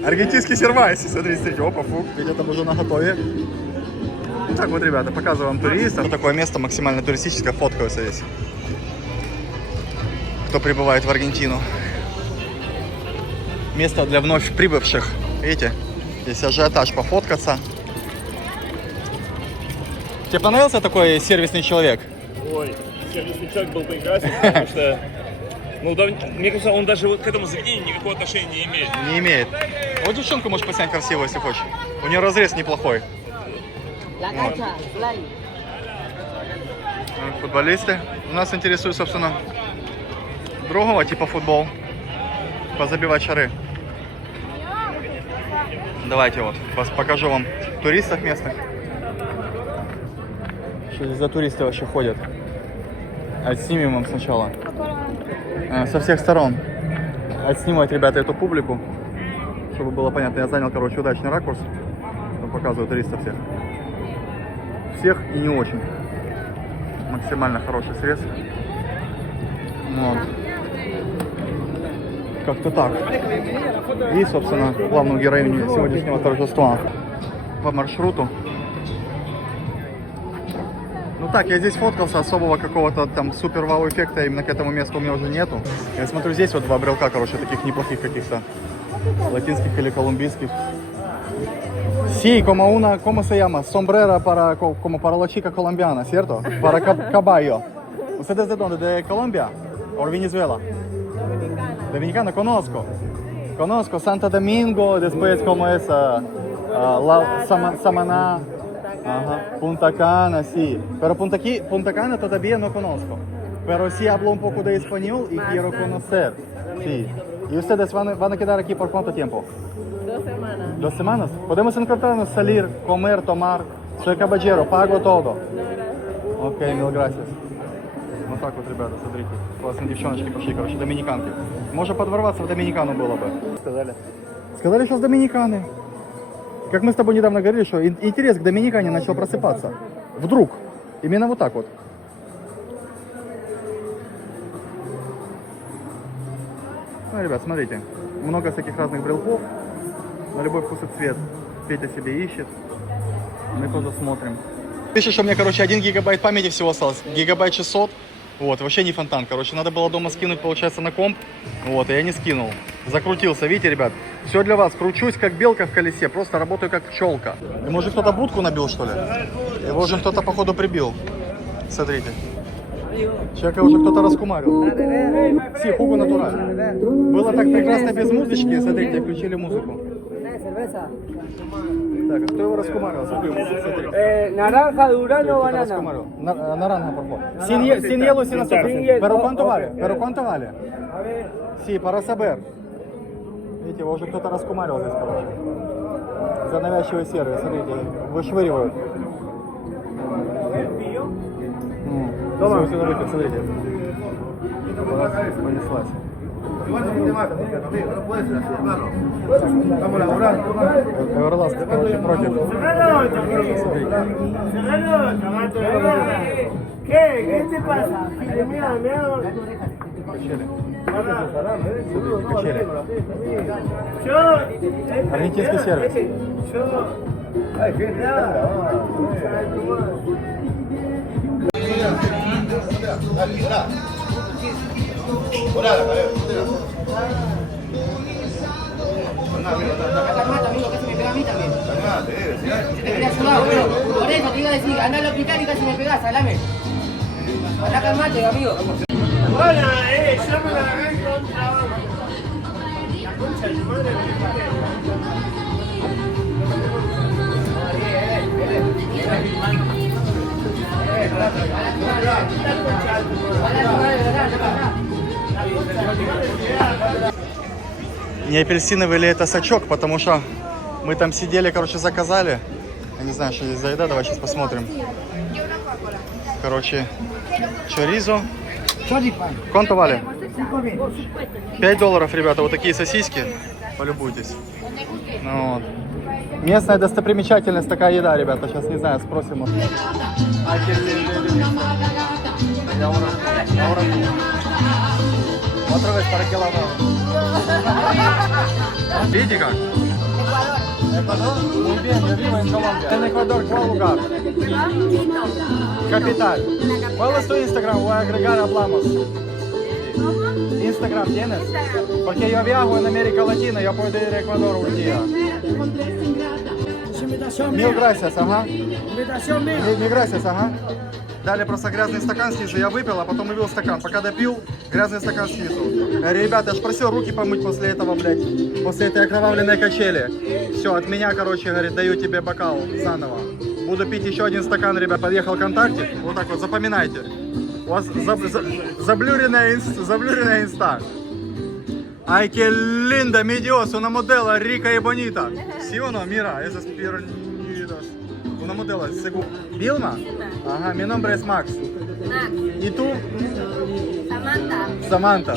Аргентинский сервайс. Смотрите, опа, фу, видите, там уже наготове. Ну так вот, ребята, показываю вам туристов. Вот такое место максимально туристическое, фоткаются здесь. Кто прибывает в Аргентину. Место для вновь прибывших. Видите, здесь ажиотаж пофоткаться. Тебе понравился такой сервисный человек? Ой, сервисный человек был прекрасен, потому что, ну, да, мне кажется, он даже вот к этому заведению никакого отношения не имеет. Не имеет. Вот девчонку можешь поснять красивую, если хочешь. У нее разрез неплохой. Вот. Футболисты. Нас интересует, собственно, другого типа футбол. Позабивать шары. Давайте вот, покажу вам туристов местных. Что здесь за туристы вообще ходят? Отснимем вам сначала. Со всех сторон. Отснимать, ребята, эту публику. Чтобы было понятно, я занял, короче, удачный ракурс. Показываю туристов всех. Всех и не очень. Максимально хороший срез. Вот. Как-то так. И, собственно, главную героиню сегодняшнего торжества по маршруту. Ну так, я здесь фоткался, особого какого-то там супер вау эффекта именно к этому месту у меня уже нету. Я смотрю, здесь вот два брелка, короче, таких неплохих каких-то латинских или колумбийских. Sí, ¿cómo se llama? Sombrera como para la chica colombiana, ¿cierto? Para caballo. ¿Ustedes de dónde? ¿De Colombia? ¿O Venezuela? Dominicana, conozco. Conozco Santo Domingo, después como es Samaná, Punta Cana, sí. Pero Punta Cana todavía no conozco. Pero sí hablo un poco de español y quiero conocer. Sí. ¿Y ustedes van a quedar aquí por cuánto tiempo? 2 semanas. 2 semanas? Podemos encontrarnos, salir, comer, tomar. Soy caballero, pago todo. Ok, mil gracias. Вот так вот, ребята, смотрите. Классные девчоночки пошли, короче, доминиканки. Можно подворваться в Доминикану было бы. Сказали, что с Доминиканы. Как мы с тобой недавно говорили, что интерес к Доминикане начал просыпаться. Вдруг. Именно вот так вот. Ну, ребят, смотрите. Много всяких разных брелков. На любой вкус и цвет. Петя себе ищет. Мы тоже смотрим. Пишет, что у меня, короче, 1 гигабайт памяти всего осталось. Гигабайт 600. Вот, вообще не фонтан, короче. Надо было дома скинуть, получается, на комп. Вот, и я не скинул. Закрутился, видите, ребят? Все для вас. Кручусь, как белка в колесе. Просто работаю, как пчелка. И, может, кто-то будку набил, что ли? Его же кто-то, походу, прибил. Смотрите. Человека уже кто-то раскумарил. Си, хугу натурально. Было так прекрасно без музычки. Смотрите, включили музыку. Так, а кто его раскумарил? Смотри. Naranja, durazno, banana. Naranja, por favor. Sin hielo, sin azúcar. ¿Pero cuánto vale? ¿Pero cuánto vale? Sí, para saber. Видите, его уже кто-то раскумарил здесь, короче. За навязчивый сервис, смотрите, вышвыривают. Все, все выпить, смотрите. Понеслась. Эверласт, короче, против. ¿Qué te pasa? Качели. Смотрите, качели. Аргентинский сервис. Amigo, casi me pega a mí también. Se te quería ayudar, boludo. Por eso te iba a decir, anda al hospital y casi me pegás, salame. Andá calmate, amigo. Hola, yo me la agarré con trabajo. La concha de tu madre Не апельсиновый ли это сачок, потому что мы там сидели, короче, заказали. Я не знаю, что здесь за еда, давай сейчас посмотрим. Короче, чоризо. Конто вали? $5, ребята, вот такие сосиски. Полюбуйтесь. Ну, вот. Местная достопримечательность, такая еда, ребята. Сейчас, не знаю, спросим. Видите как? Эквадор? Muy bien, yo vivo en Colombia. En Ecuador, ¿cuál lugar? Capital. ¿Cuál es tu Instagram? Voy a agregar, hablamos. Instagram tienes? Porque yo viajo en América Latina, yo puedo ir a Ecuador un día. Mil gracias, ага. Mil gracias, ага. Дали просто грязный стакан снизу, я выпил, а потом увел стакан. Пока допил, грязный стакан снизу. Говорю, ребята, я ж просил руки помыть после этого, блядь, после этой окровавленной качели. Все, от меня, короче, говорит, даю тебе бокал заново. Буду пить еще один стакан, ребят. Подъехал контактик, вот так вот, запоминайте. У вас заблюренная инста. Ay, qué linda, mi Dios, una modelo rica y bonita. ¿Sí o no? Mira, esas piernitas. Una modelo, seguro. ¿Vilma? Ajá, mi nombre es Max. Max. ¿Y tú? Samantha. Samantha.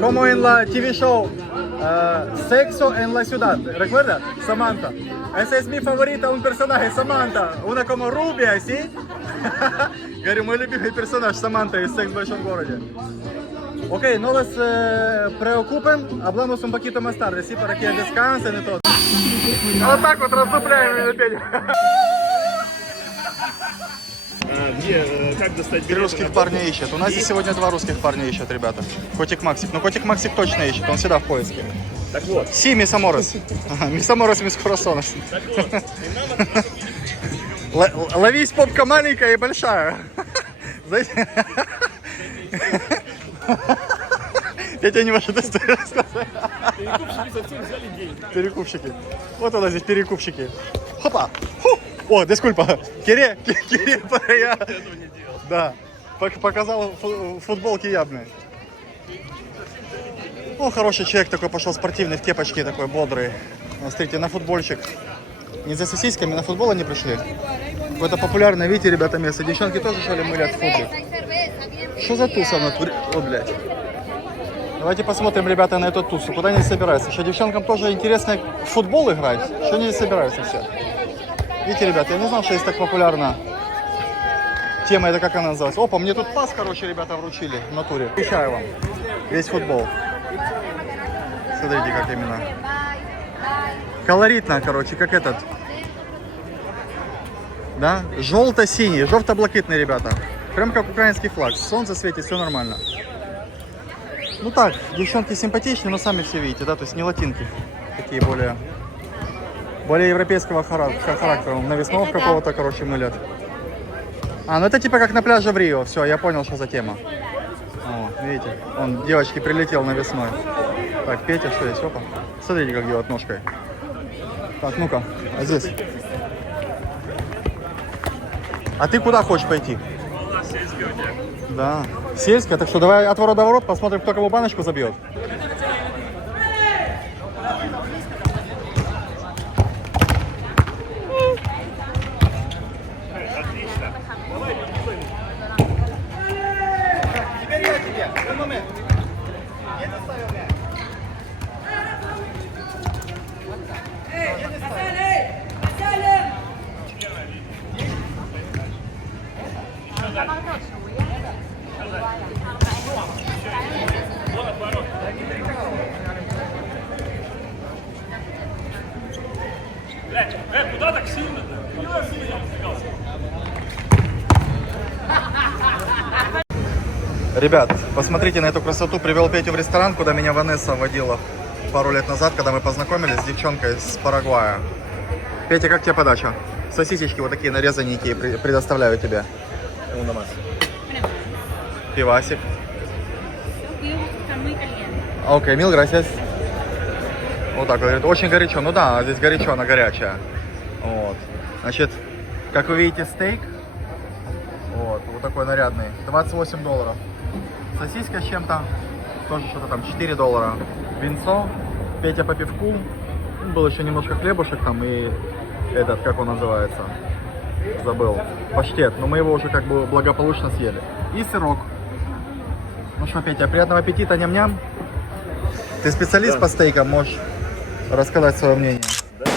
Como en la TV show Sexo en la ciudad, ¿recuerda? Samantha. Esa es mi favorita, un personaje, Samantha. Una como rubia, ¿sí? Говорю, мой любимый персонаж Саманта из «Секс в большом городе». Ok, no les preocupen, hablamos un poquito más tarde, ¿sí? Para que descansen y todo. Вот так вот раздупляем велосипеде. Как достать Три русских парня ищет. У нас здесь сегодня 2 русских парня ищут, ребята. Котик Максик. Но Котик Максик точно ищет, он всегда в поиске. Так вот. Си, мис аморос. Мис аморос, мис corazones. Ловись, попка маленькая и большая. Знаете? Я тебе не могу эту историю рассказать. Перекупщики совсем взяли деньги. Перекупщики. Вот у нас здесь перекупщики. Хопа! Ху! О, дискульпа. Кире para я. Да. Показал футболки явные. Ну, хороший человек такой пошел, спортивный, в кепочке такой, бодрый. Смотрите, на футбольчик. Не за сосисками, на футбол они пришли. Какое-то популярное, видите, ребята, место. Девчонки тоже что ли мылят в футбол. Что за туса? О, блядь. Давайте посмотрим, ребята, на эту тусу. Куда они собираются? Что девчонкам тоже интересно в футбол играть? Что они здесь собираются все? Видите, ребята, я не знал, что есть так популярна тема, это как она называется. Опа, мне тут пас, короче, ребята, вручили в натуре. Обещаю вам. Весь футбол. Смотрите, как именно. Колоритно, короче, как этот. Да? Желто-синий, желто-блакитный, ребята. Прям как украинский флаг. Солнце светит, все нормально. Ну так, девчонки симпатичные, но сами все видите, да, то есть не латинки. Такие более европейского характера. Навесного какого-то, короче, мылят. А, ну это типа как на пляже в Рио. Все, я понял, что за тема. О, видите, он, девочки, прилетел навесной. Так, Петя, что есть? Опа. Смотрите, как делать ножкой. Так, ну-ка, а здесь? А ты куда хочешь пойти? Сельская у тебя. Да. Сельская, так что давай от ворот до ворот, посмотрим, кто кого баночку забьет. Отлично. Давай, Теперь я тебе. Один момент. Я не ставил, блядь. куда так сильно-то? Ребят, посмотрите на эту красоту. Привел Петю в ресторан, куда меня Ванесса водила пару лет назад, когда мы познакомились с девчонкой с Парагвая. Петя, как тебе подача? Сосисечки вот такие нарезанненькие предоставляю тебе. Пивасик. Окей, мил, gracias. Вот так, говорит, очень горячо. Ну да, здесь горячо, она горячая. Вот. Значит, как вы видите, стейк. Вот такой нарядный. $28. Сосиска с чем-то. Тоже что-то там, $4. Винцо. Петя по пивку. Был еще немножко хлебушек там и этот, как он называется, забыл, паштет, но мы его уже как бы благополучно съели. И сырок. Ну что, Петя, приятного аппетита, ням-ням. Ты специалист по стейкам, можешь рассказать свое мнение? Да,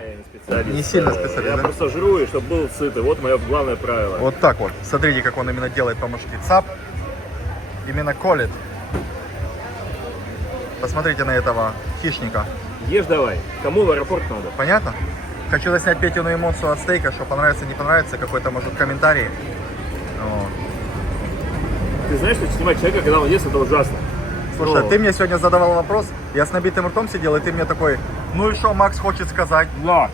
я не специалист. Не сильно специалист, Я да? просто жру, и чтобы был сытый. Вот мое главное правило. Вот так вот. Смотрите, как он именно делает по-мужски. Цап. Именно колет. Посмотрите на этого хищника. Ешь давай. Кому в аэропорт надо? Понятно? Хочу заснять Петину эмоцию от стейка, что понравится, не понравится, какой-то, может, комментарий. Вот. Ты знаешь, что снимать человека, когда он ест, это ужасно. Слушай, Ну. ты мне сегодня задавал вопрос, я с набитым ртом сидел, и ты мне такой, ну и что Макс хочет сказать? Да.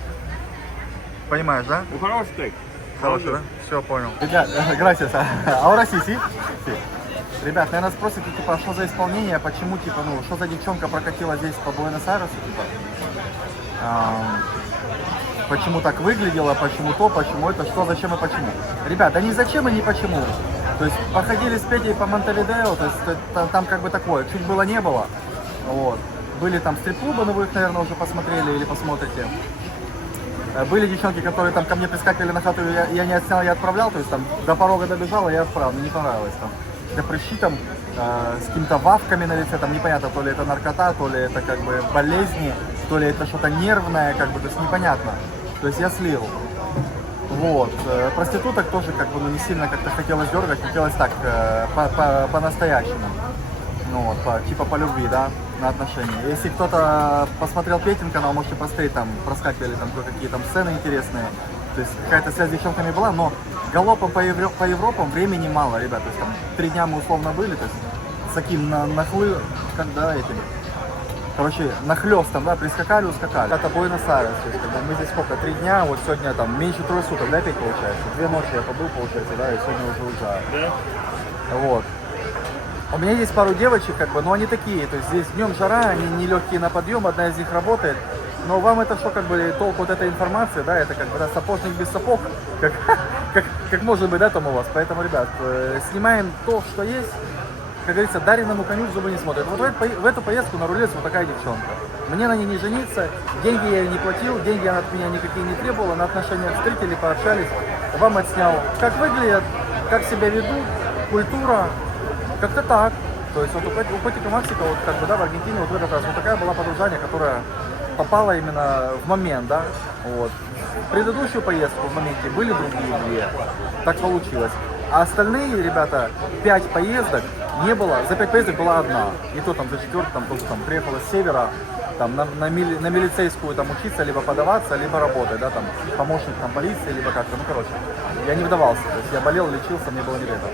Понимаешь, да? Ну, хороший стейк. Хороший, да? Все, понял. Ребят, gracias. Ahora sí, sí? Sí. Ребят, наверное, спросите, типа, что за исполнение, почему, типа, ну, что за девчонка прокатила здесь по Буэнос-Айресу, типа, почему так выглядела, почему то, почему это, что, зачем и почему. Ребят, да ни зачем и ни почему. То есть, походили с Петей по Монтевидео, то есть, там как бы такое, чуть было не было, вот. Были там стрип-клубы, но вы их, наверное, уже посмотрели или посмотрите. Были девчонки, которые там ко мне прискакивали на хату, я не отснял, я отправлял, то есть там до порога добежал, и я отправил, мне не понравилось там. Какие-то прыщи там с какими-то вавками на лице, там непонятно, то ли это наркота, то ли это как бы болезни, то ли это что-то нервное, как бы, то есть непонятно. То есть я слил. Вот. Проституток тоже как бы, ну, не сильно как-то хотелось дергать, хотелось так, по-настоящему. Ну вот, типа по любви, да, на отношения. Если кто-то посмотрел Петин канал, можете посмотреть, там проскакивали там какие там сцены интересные. То есть какая-то связь с девчонками была, но галопом по Европам времени мало, ребят. То есть там 3 дня мы условно были, то есть с таким когда этим. Короче, нахлёстом, да, прискакали, ускакали. Это Буэнос-Айрес, то есть мы здесь сколько, 3 дня, вот сегодня там меньше 3 суток, да, Петь, получается? 2 ночи я побыл, получается, да, и сегодня уже уезжаю. Да? Вот. У меня есть пару девочек, как бы, но они такие, то есть здесь днем жара, они нелегкие на подъем, одна из них работает. Но вам это что, как бы, толк вот этой информации, да, это как бы, да, сапожник без сапог, как может быть, да, там у вас. Поэтому, ребят, снимаем то, что есть. Как говорится, дареному коню в зубы не смотрят. Вот в эту поездку нарулилась вот такая девчонка. Мне на ней не жениться, деньги я ей не платил, деньги она от меня никакие не требовала, на отношениях встретили, пообщались, вам отснял, как выглядят, как себя ведут, культура, как-то так. То есть вот у Котика Максика, вот как бы, да, в Аргентине вот в этот раз вот такая была подружание, которая попала именно в момент, да, вот. В предыдущую поездку в моменте были другие 2, так получилось. А остальные, ребята, 5 поездок не было, за 5 поездок была одна. И то там за 4, там тоже там приехала с севера, там на милицейскую там учиться, либо подаваться, либо работать, да, там помощник там полиции, либо как-то, ну короче. Я не вдавался, то есть я болел, лечился, мне было не до этого.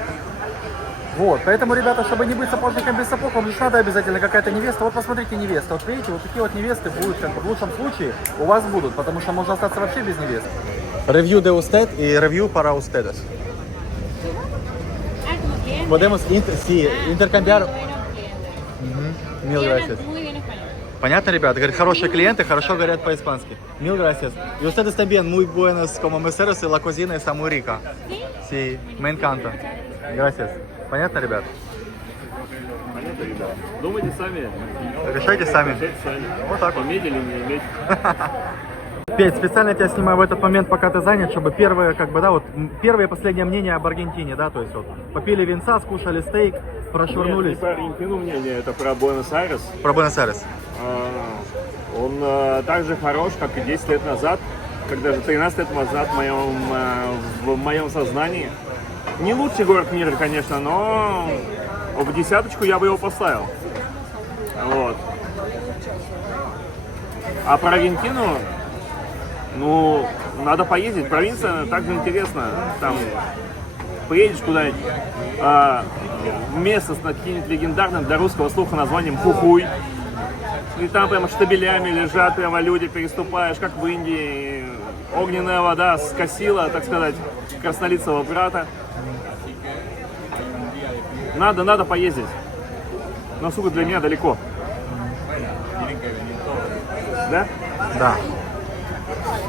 Вот, поэтому, ребята, чтобы не быть сапожником без сапог, вам лишь надо обязательно какая-то невеста. Вот посмотрите невеста, вот видите, вот такие вот невесты будут, как бы, в лучшем случае у вас будут, потому что можно остаться вообще без невесты. Review de usted y review para ustedes. Podemos intercambiar. Mil gracias. Понятно, ребята? Говорит, хорошие клиенты, хорошо говорят по-испански. Mil gracias. Y ustedes también muy buenos como meseros y la cocina está muy rica. Sí, me encanta. Gracias. Понятно, ребят? Понятно, ребят. Думайте сами. Решайте сами. Решайте сами. Вот так вот. Иметь или не иметь. Петь, специально тебя снимаю в этот момент, пока ты занят, чтобы первое, как бы, да, вот первое и последнее мнение об Аргентине, да, то есть вот попили винца, скушали стейк, прошвырнулись. Нет, не про Аргентину мнение, это про Буэнос-Айрес. Про Буэнос-Айрес. Он так же хорош, как и 10 лет назад, как даже 13 лет назад в моем сознании. Не лучший город мира, конечно, но в десяточку я бы его поставил. Вот. А про Аргентину, ну, надо поездить. Провинция также интересно. Там поедешь куда-нибудь, место с каким-нибудь легендарным для русского слуха названием Хухуй. И там прямо штабелями лежат прямо люди, переступаешь, как в Индии. Огненная вода скосила, так сказать, краснолицего брата. Надо поездить. Но, сука, для меня далеко. Да? Да.